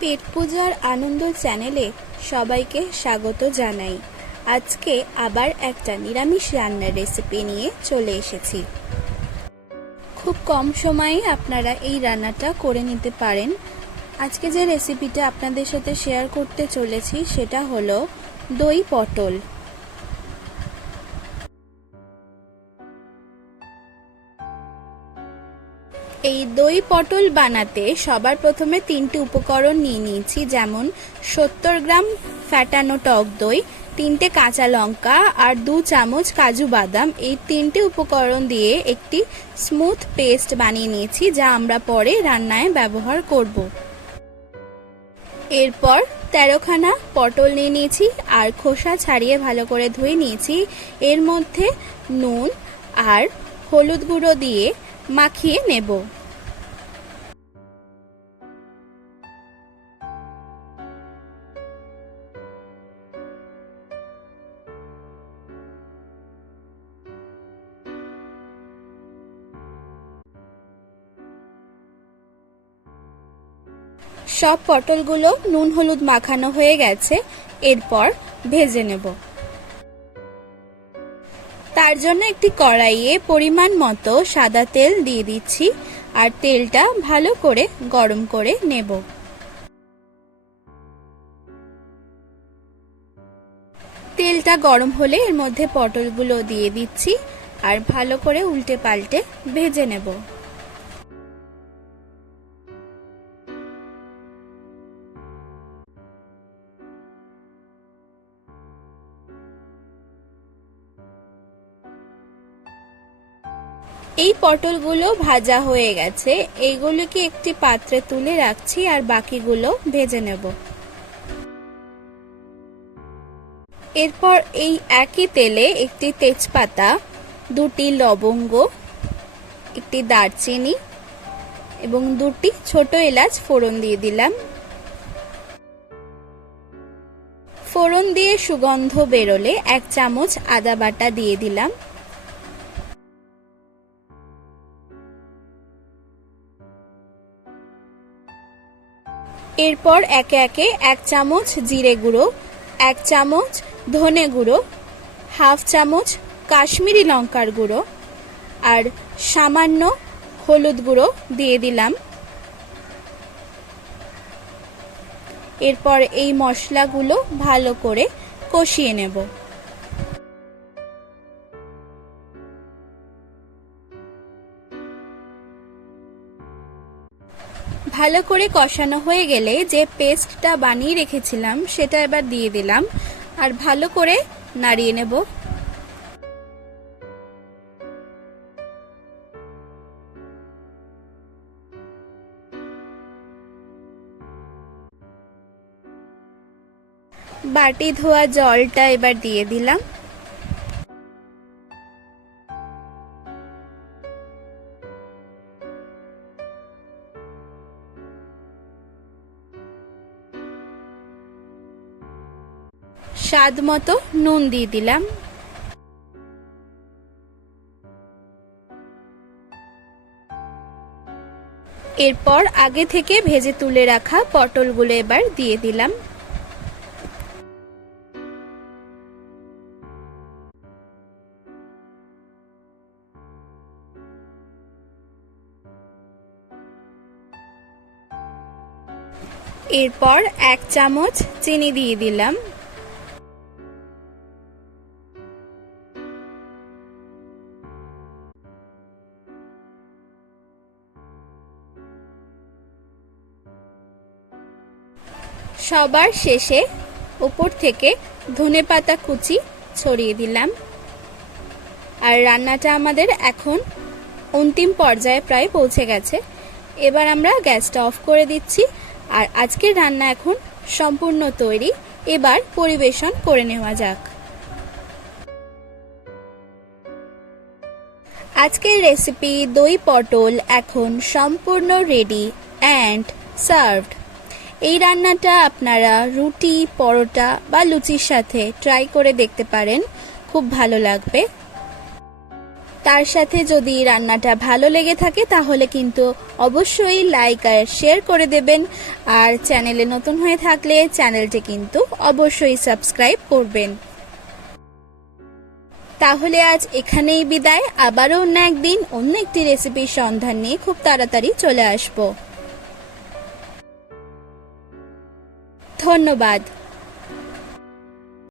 পেট পূজার আনন্দ চ্যানেলে সবাইকে স্বাগত জানাই। আজকে আবার একটা নিরামিষ রান্নার রেসিপি নিয়ে চলে এসেছি। খুব কম সময়ে আপনারা এই রান্নাটা করে নিতে পারেন। আজকে যে রেসিপিটা আপনাদের সাথে শেয়ার করতে চলেছি সেটা হলো দই পটল। এই দই পটল বানাতে সবার প্রথমে তিনটি উপকরণ নিয়ে নিয়েছি, যেমন 70 গ্রাম ফ্যাটানো টক দই, 3টে কাঁচা লঙ্কা আর 2 চামচ কাজু বাদাম। এই 3টে উপকরণ দিয়ে একটি স্মুথ পেস্ট বানিয়ে নিয়েছি, যা আমরা পরে রান্নায় ব্যবহার করব। এরপর 13খানা পটল নিয়ে নিয়েছি আর খোসা ছাড়িয়ে ভালো করে ধুয়ে নিয়েছি। এর মধ্যে নুন আর হলুদ গুঁড়ো দিয়ে মাখিয়ে নেব। সব পটলগুলো নুন হলুদ মাখানো হয়ে গেছে, এরপর ভেজে নেব। তার জন্য একটি কড়াইয়ে পরিমাণ মতো সাদা তেল দিয়ে দিচ্ছি আর তেলটা ভালো করে গরম করে নেব। তেলটা গরম হলে এর মধ্যে পটলগুলো দিয়ে দিচ্ছি আর ভালো করে উল্টে পাল্টে ভেজে নেব। এই পটলগুলো ভাজা হয়ে গেছে, এইগুলোকে একটি পাত্রে তুলে রাখছি আর বাকিগুলো ভেজে নেব। এরপর এই একই তেলে একটি তেজপাতা, 2টি লবঙ্গ, একটি দারচিনি এবং 2টি ছোট এলাচ ফোড়ন দিয়ে দিলাম। ফোড়ন দিয়ে সুগন্ধ বেরোলে 1 চামচ আদা বাটা দিয়ে দিলাম। এরপর একে একে 1 চামচ জিরে গুঁড়ো, 1 চামচ ধনে গুঁড়ো, হাফ চামচ কাশ্মীরি লঙ্কার গুঁড়ো আর সামান্য হলুদ গুঁড়ো দিয়ে দিলাম। এরপর এই মশলাগুলো ভালো করে কষিয়ে নেব। ভালো করে কষানো হয়ে গেলে যে পেস্টটা বানিয়ে রেখেছিলাম সেটা এবার দিয়ে দিলাম আর ভালো করে নাড়িয়ে নেব। বাটি ধোয়া জলটা এবার দিয়ে দিলাম। স্বাদ মতো নুন দিয়ে দিলাম। এরপর আগে থেকে ভেজে তুলে রাখা পটলগুলো এবার দিয়ে দিলাম। এরপর 1 চামচ চিনি দিয়ে দিলাম। সবার শেষে উপর থেকে ধনেপাতা কুচি ছড়িয়ে দিলাম। আর রান্নাটা আমাদের এখন অন্তিম পর্যায়ে প্রায় পৌঁছে গেছে। এবার আমরা গ্যাসটা অফ করে দিচ্ছি আর আজকের রান্না এখন সম্পূর্ণ তৈরি। এবার পরিবেশন করে নেওয়া যাক। আজকের রেসিপি দই পটল এখন সম্পূর্ণ রেডি অ্যান্ড সার্ভড। এই রান্নাটা আপনারা রুটি, পরোটা বা লুচির সাথে ট্রাই করে দেখতে পারেন, খুব ভালো লাগবে। তার সাথে যদি রান্নাটা ভালো লেগে থাকে তাহলে কিন্তু অবশ্যই লাইক আর শেয়ার করে দেবেন, আর চ্যানেলে নতুন হয়ে থাকলে চ্যানেলটি কিন্তু অবশ্যই সাবস্ক্রাইব করবেন। তাহলে আজ এখানেই বিদায়, আবারও অন্য একদিন অন্য একটি রেসিপির সন্ধান নিয়ে খুব তাড়াতাড়ি চলে আসব। ধন্যবাদ।